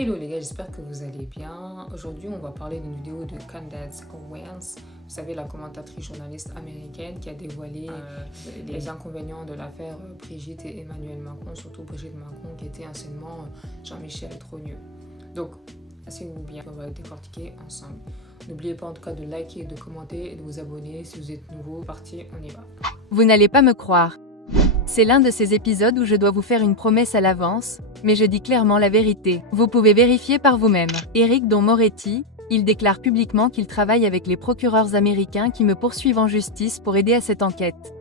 Hello les gars, j'espère que vous allez bien. Aujourd'hui, on va parler d'une vidéo de Candace Owens. Vous savez, la commentatrice journaliste américaine qui a dévoilé les inconvénients de l'affaire Brigitte et Emmanuel Macron, surtout Brigitte Macron qui était anciennement Jean-Michel Trogneux. Donc, asseyez-vous bien, on va décortiquer ensemble. N'oubliez pas en tout cas de liker, de commenter et de vous abonner si vous êtes nouveau. Parti, on y va. Vous n'allez pas me croire. C'est l'un de ces épisodes où je dois vous faire une promesse à l'avance, mais je dis clairement la vérité. Vous pouvez vérifier par vous-même. Éric Dupond-Moretti, il déclare publiquement qu'il travaille avec les procureurs américains qui me poursuivent en justice pour aider à cette enquête.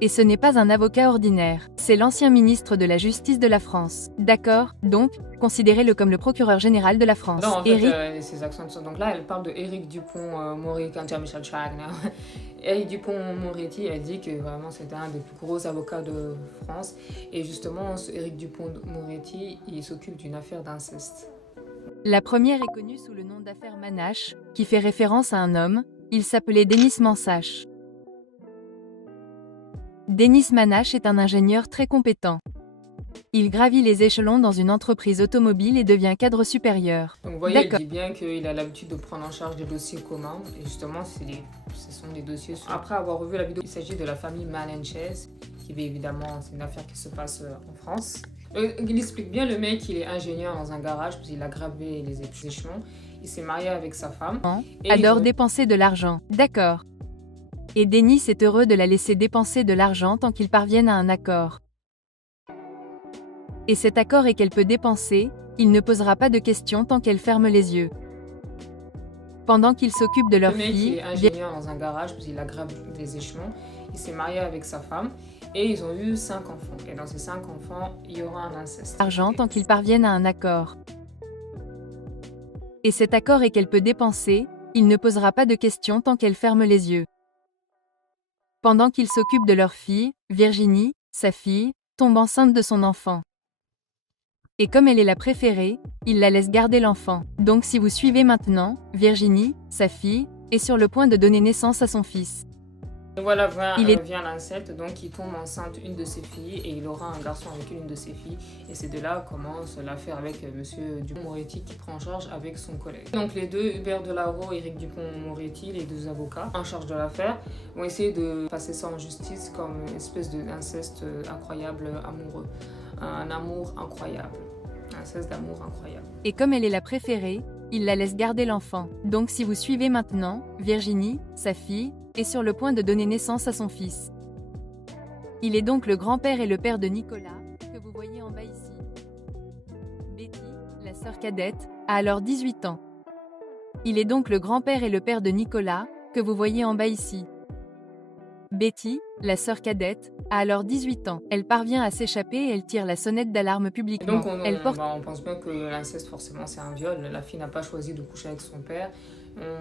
Et ce n'est pas un avocat ordinaire, c'est l'ancien ministre de la Justice de la France. D'accord, donc, considérez-le comme le procureur général de la France. Non, en fait, ces accents sont... Donc là, elle parle de Éric Dupond-Moretti, Jean-Michel Chagrin. Éric Dupond-Moretti a dit que vraiment c'était un des plus gros avocats de France. Et justement, ce Éric Dupond-Moretti, il s'occupe d'une affaire d'inceste. La première est connue sous le nom d'affaire Manache, qui fait référence à un homme, il s'appelait Denis Mansache. Denis Manache est un ingénieur très compétent. Il gravit les échelons dans une entreprise automobile et devient cadre supérieur. Donc vous voyez, il dit bien qu'il a l'habitude de prendre en charge des dossiers communs. Et justement, ce sont des dossiers... Après avoir revu la vidéo, il s'agit de la famille Menanchez, qui évidemment, c'est une affaire qui se passe en France. Il explique bien, le mec, il est ingénieur dans un garage, parce qu'il a gravé les échelons. Il s'est marié avec sa femme. Adore dépenser de l'argent. D'accord. Et Denis est heureux de la laisser dépenser de l'argent tant qu'ils parviennent à un accord. Et cet accord est qu'elle peut dépenser, il ne posera pas de questions tant qu'elle ferme les yeux. Pendant qu'il s'occupe de leur fille... Le mec, il est ingénieur dans un garage, parce qu'il a gravé des échelons. Il s'est marié avec sa femme et ils ont eu 5 enfants. Et dans ces 5 enfants, il y aura un inceste. Argent tant qu'ils parviennent à un accord. Et cet accord est qu'elle peut dépenser, il ne posera pas de questions tant qu'elle ferme les yeux. Pendant qu'il s'occupe de leur fille, Virginie, sa fille, tombe enceinte de son enfant. Et comme elle est la préférée, il la laisse garder l'enfant. Donc si vous suivez maintenant, Virginie, sa fille, est sur le point de donner naissance à son fils. Et voilà, vient l'inceste, donc il tombe enceinte une de ses filles et il aura un garçon avec une de ses filles. Et c'est de là commence l'affaire avec monsieur Dupond-Moretti qui prend en charge avec son collègue. Donc les deux, Hubert Delaro et Éric Dupond-Moretti, les deux avocats en charge de l'affaire, vont essayer de passer ça en justice comme une espèce d'inceste incroyable amoureux. Un amour incroyable. Un inceste d'amour incroyable. Et comme elle est la préférée, il la laisse garder l'enfant. Donc si vous suivez maintenant, Virginie, sa fille, est sur le point de donner naissance à son fils. Il est donc le grand-père et le père de Nicolas, que vous voyez en bas ici. Betty, la sœur cadette, a alors 18 ans. Il est donc le grand-père et le père de Nicolas, que vous voyez en bas ici. Betty, la sœur cadette, a alors 18 ans. Elle parvient à s'échapper et elle tire la sonnette d'alarme publiquement. Donc on pense bien que l'inceste forcément c'est un viol. La fille n'a pas choisi de coucher avec son père.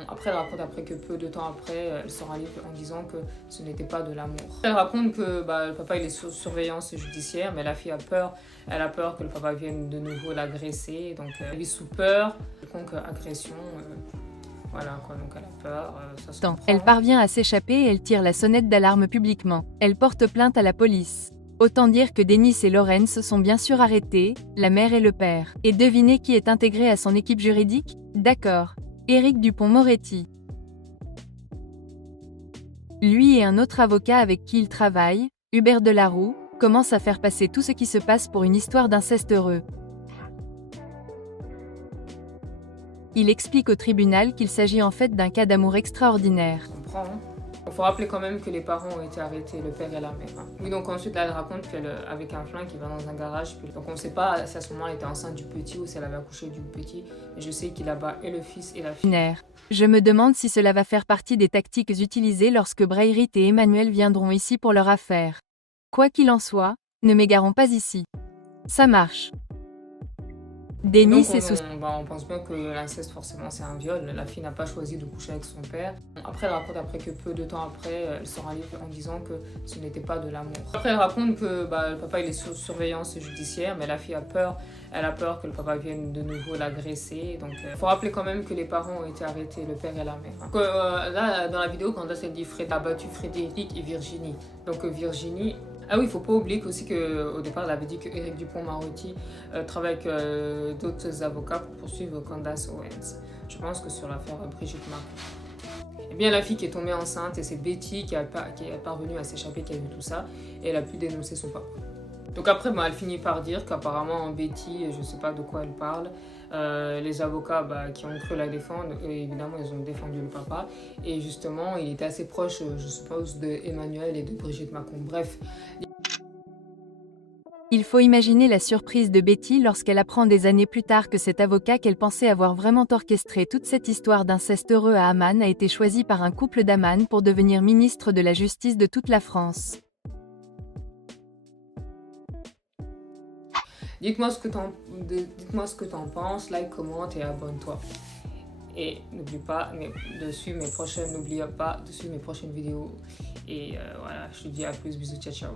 Après, elle raconte que peu de temps après, elle sera libre en disant que ce n'était pas de l'amour. Elle raconte que le papa il est sous surveillance judiciaire, mais la fille a peur. Elle a peur que le papa vienne de nouveau l'agresser. Donc elle vit sous peur, donc agression. Voilà quoi, donc elle a peur, ça se comprend. Elle parvient à s'échapper et elle tire la sonnette d'alarme publiquement. Elle porte plainte à la police. Autant dire que Denis et Lawrence sont bien sûr arrêtés, la mère et le père. Et devinez qui est intégré à son équipe juridique? D'accord. Éric Dupond-Moretti. Lui et un autre avocat avec qui il travaille, Hubert Delaro, commencent à faire passer tout ce qui se passe pour une histoire d'inceste heureux. Il explique au tribunal qu'il s'agit en fait d'un cas d'amour extraordinaire. On comprend, hein. Il faut rappeler quand même que les parents ont été arrêtés, le père et la mère. Oui, donc ensuite, là, elle raconte qu'avec un flingue, il va dans un garage. Donc on ne sait pas si à ce moment elle était enceinte du petit ou si elle avait accouché du petit. Mais je sais qu'il abat et le fils et la fille. Je me demande si cela va faire partie des tactiques utilisées lorsque Brigitte et Emmanuel viendront ici pour leur affaire. Quoi qu'il en soit, ne m'égarons pas ici. Ça marche. Denis est sous... on pense bien que l'inceste forcément c'est un viol. La fille n'a pas choisi de coucher avec son père. Après elle raconte que peu de temps après elle sera libre en disant que ce n'était pas de l'amour. Après elle raconte que le papa il est sous surveillance judiciaire, mais la fille a peur. Elle a peur que le papa vienne de nouveau l'agresser. Donc il faut rappeler quand même que les parents ont été arrêtés, le père et la mère. Là dans la vidéo, quand elle dit Fred a battu Frédéric et Virginie. Donc Virginie, Ah oui, il ne faut pas oublier aussi qu'au départ, elle avait dit qu'Éric Dupond-Moretti travaille avec d'autres avocats pour poursuivre Candace Owens. Je pense que sur l'affaire Brigitte Macron. Eh bien, la fille qui est tombée enceinte, et c'est Betty qui est parvenue à s'échapper, qui a vu tout ça, et elle a pu dénoncer son papa. Donc après, bon, elle finit par dire qu'apparemment Betty, je ne sais pas de quoi elle parle, les avocats qui ont cru la défendre, évidemment ils ont défendu le papa, et justement il était assez proche, je suppose, de Emmanuel et de Brigitte Macron. Bref. Il faut imaginer la surprise de Betty lorsqu'elle apprend des années plus tard que cet avocat qu'elle pensait avoir vraiment orchestré toute cette histoire d'inceste heureux à Amman a été choisi par un couple d'Amman pour devenir ministre de la Justice de toute la France. Dites-moi ce que t'en penses, like, commente et abonne-toi. Et n'oublie pas de suivre mes prochaines vidéos. Et voilà, je te dis à plus, bisous, ciao ciao.